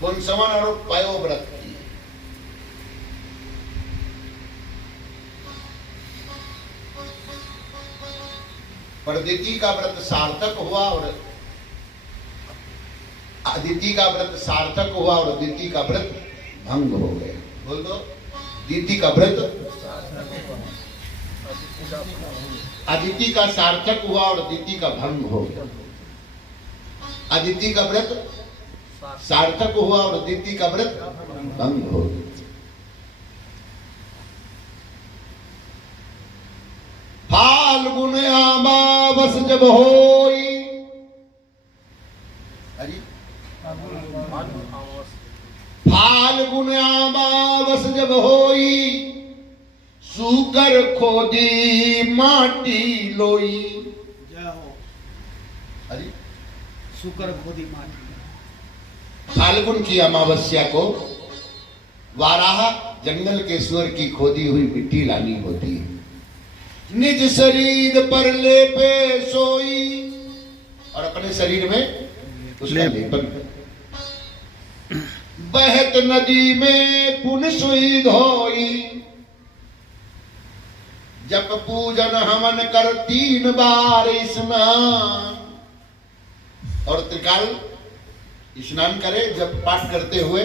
पुंसवन और पयो व्रत किए। पर अदिति का व्रत सार्थक हुआ और अदिति का व्रत सार्थक हुआ और अदिति का व्रत भंग हो गया। बोल दो, अदिति का व्रत अदिति का सार्थक हुआ और अदिति का भंग हो गया। अदिति का व्रत सार्थक हुआ और अदिति का व्रत भंग हो गया। फाल्गुन अमावस जब होई, अरे फाल्गुन अमावस जब होई, सूकर खोदी माटी लोई। अरे शुक्र खोदी माटी। फाल्गुन की अमावस्या को वाराह जंगल के स्वर की खोदी हुई मिट्टी लानी होती है। निज शरीर पर लेपे सोई, और अपने शरीर में उसका लेपन। बहत नदी में पुन सुई धोई, जप पूजन हवन कर 3 बार स्नान। और त्रिकाल स्नान करे जब पाठ करते हुए।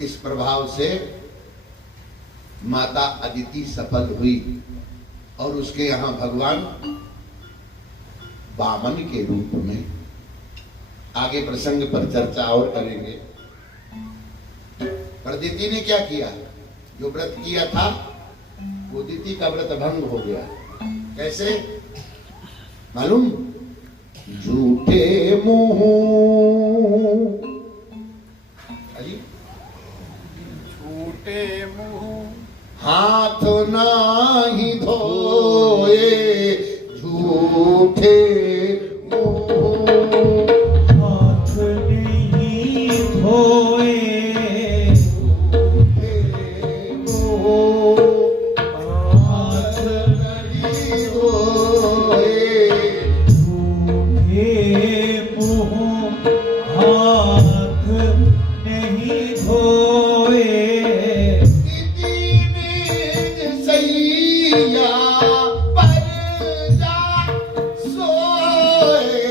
इस प्रभाव से माता अदिति सफल हुई और उसके यहां भगवान वामन के रूप में, आगे प्रसंग पर चर्चा और करेंगे। पर अदिति ने क्या किया? जो व्रत किया था वो अदिति का व्रत भंग हो गया। कैसे मालूम? झूठे मुंह, झूठे मुंह हाथ नाही धोए, झूठे हाथ नहीं धोए, शैया पर जा सोए।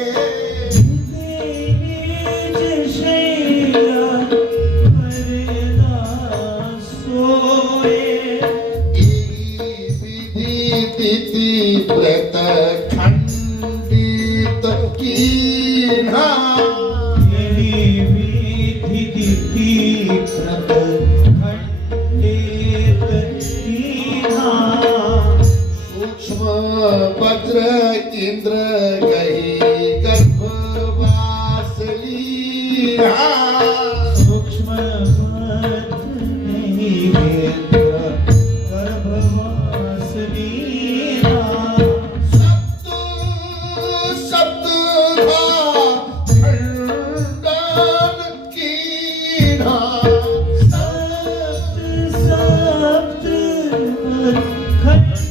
निज शैया पर ना सोए। विधि तिथि व्रत खंडित कीन्हा। यही विधि तिथि व्रत खंडित कीन्हा। सूक्ष्म वज्र इंद्र गही गर्भवास लीहा। सूक्ष्म नेत्र गर्भवास लीला। शब्द शब्द था खंडन कीन्हा। सप्त सप्त खंडित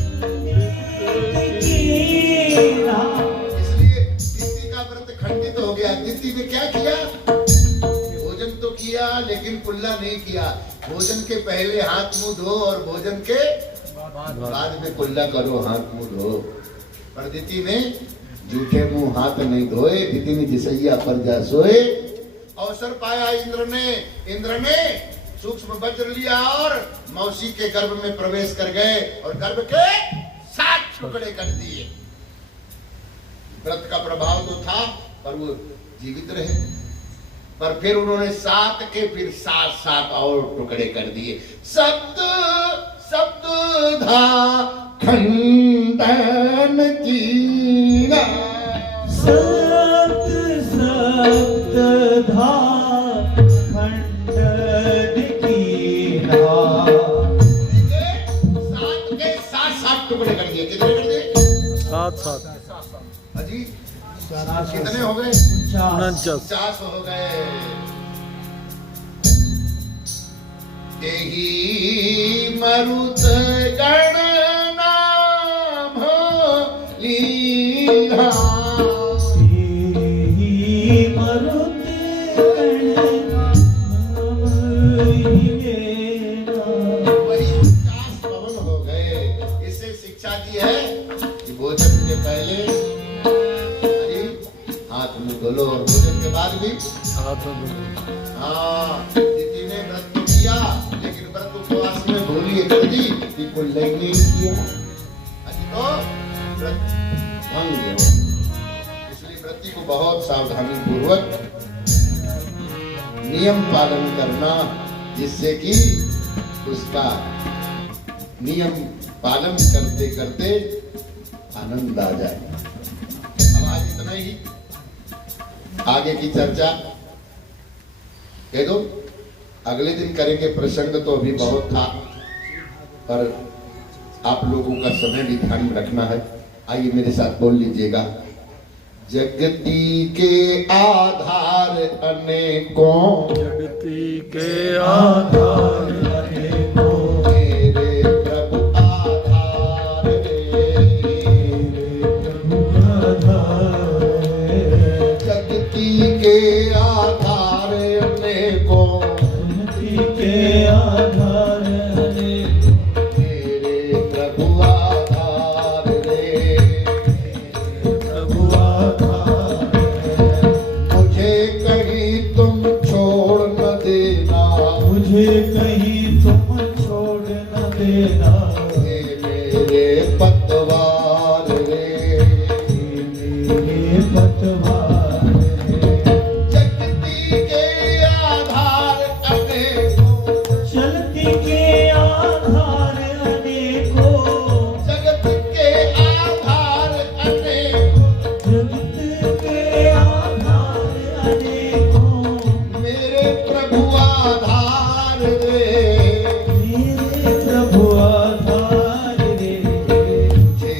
कीन्हा। इसलिए तिथि का व्रत खंडित हो गया। तिथि ने क्या किया? भोजन तो किया लेकिन कुल्ला नहीं किया। भोजन के पहले हाथ मुंह धो और भोजन के बाद में कुल्ला करो, हाथ मुंह धो। पर तिथि ने जूठे मुंह हाथ नहीं धोए। तिथि ने जिसैया पर जा सोए। अवसर पाया इंद्र ने सूक्ष्म वज्र लिया और मौसी के गर्भ में प्रवेश कर गए और गर्भ के 7 टुकड़े कर दिए। व्रत का प्रभाव तो था पर वो जीवित रहे। पर फिर उन्होंने 7 के फिर 7 और टुकड़े कर दिए। शब्द शब्द धा खंडन कीना। सप्त सप्त धा खंडन कीन्हा। 7 के 7 टुकड़े कर दिए। कितने कर दिए? 7 अजी कितने हो गए? 49 50 हो गए। यही मरुत गण नाम लीला। तेहि मरुत गण नाम लीला। वही 50 पवन हो गए। इससे शिक्षा दी है कि भोजन के पहले हाथ मुंह धो लो और भोजन के बाद भी। हाँ, तिथि ने व्रत तो किया लेकिन व्रत उपवास में भूली दी कि कोई लय नहीं किया। अजी तो व्रत भंग हो। इसलिए व्रती को बहुत सावधानी पूर्वक नियम पालन करना, जिससे कि उसका नियम पालन करते करते आनंद आ जाए। अब आज इतना ही। आगे की चर्चा कह दो, अगले दिन करेंगे। प्रसंग तो अभी बहुत था पर आप लोगों का समय भी ध्यान में रखना है। आइए मेरे साथ बोल लीजिएगा। जगती के आधार अनेकों, जगती के आधार अनेकों। मेरे प्रभु आधार रे। प्रभु आधार है। जगती के आधार अनेकों, जगती के आधार अनेकों। मेरे प्रभु आधार रे। प्रभु आधार है। मुझे कहीं तुम छोड़ न देना। मुझे कहीं तुम छोड़ न देना। हे मेरे पतवार रे। मेरे पतवार है। जगती के आधार अनेकों, चलती के आधार अनेकों। जगत के आधार अनेकों, जगत के आधार अनेकों। मेरे प्रभु आधार रे। मेरे प्रभु आधार रे। मुझे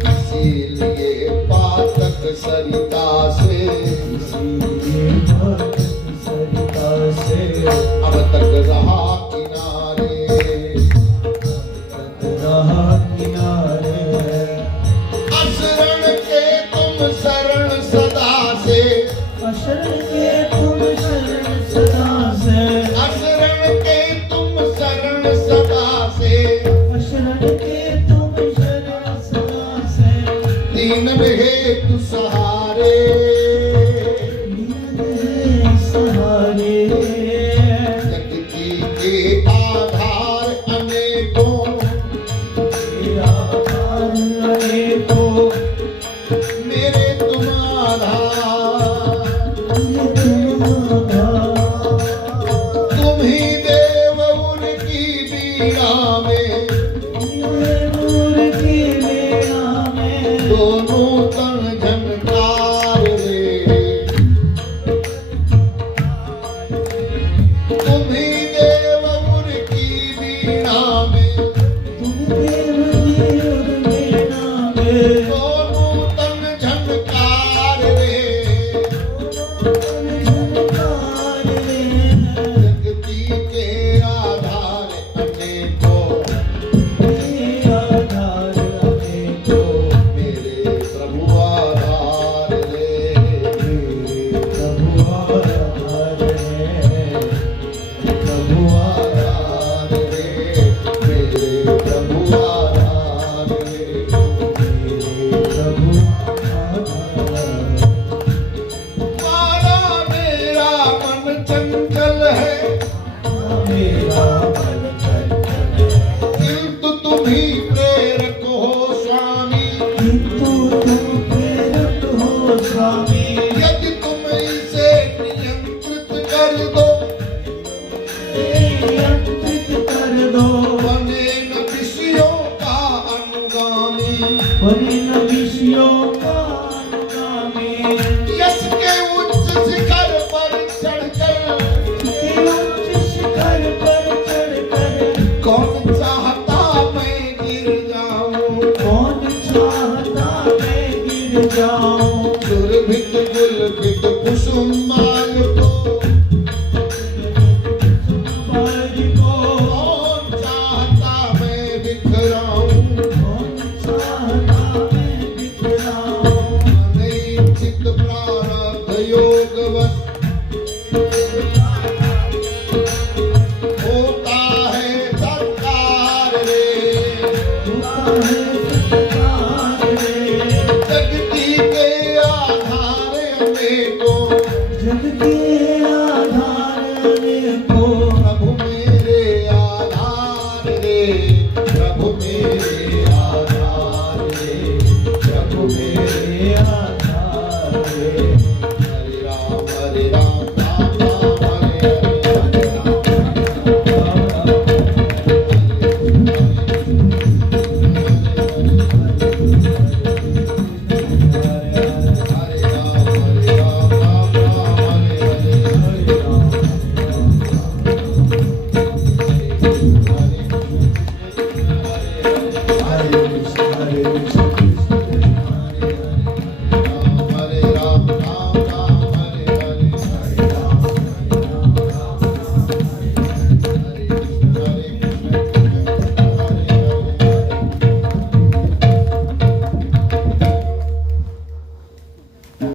इसीलिए पातक सरिता से अब तक रहा किनारे अशरण के तुम शरण सदा से अशरण के तुम शरण सदा से दीन हेतु सहारे जगती के आधार अनेकों मेरे तुम आधार तुम ही देव उनकी बीड़ा में दोनों तन झनकार रे तुम ही देव उनकी बीड़ा में दोनों तन झनकार रे जगती के आधार अनेकों मेरे प्रभु आधार रे प्रभु आधार रे मेरे प्रभु आधार रे माना मेरा मन चंचल है किंतु तुम ही प्रेरक हो स्वामी यदि तुम इसे नियंत्रित कर दो बने न विषयों का अनुगामी यश के उच्च शिखर पर चढ़कर कौन चाहता मैं गिर जाऊं दुर्भित गुलभित कुसुम माल को कौन चाहता मैं बिखराऊं अनैच्छिक प्रारब्ध योगवश होता है संकार रे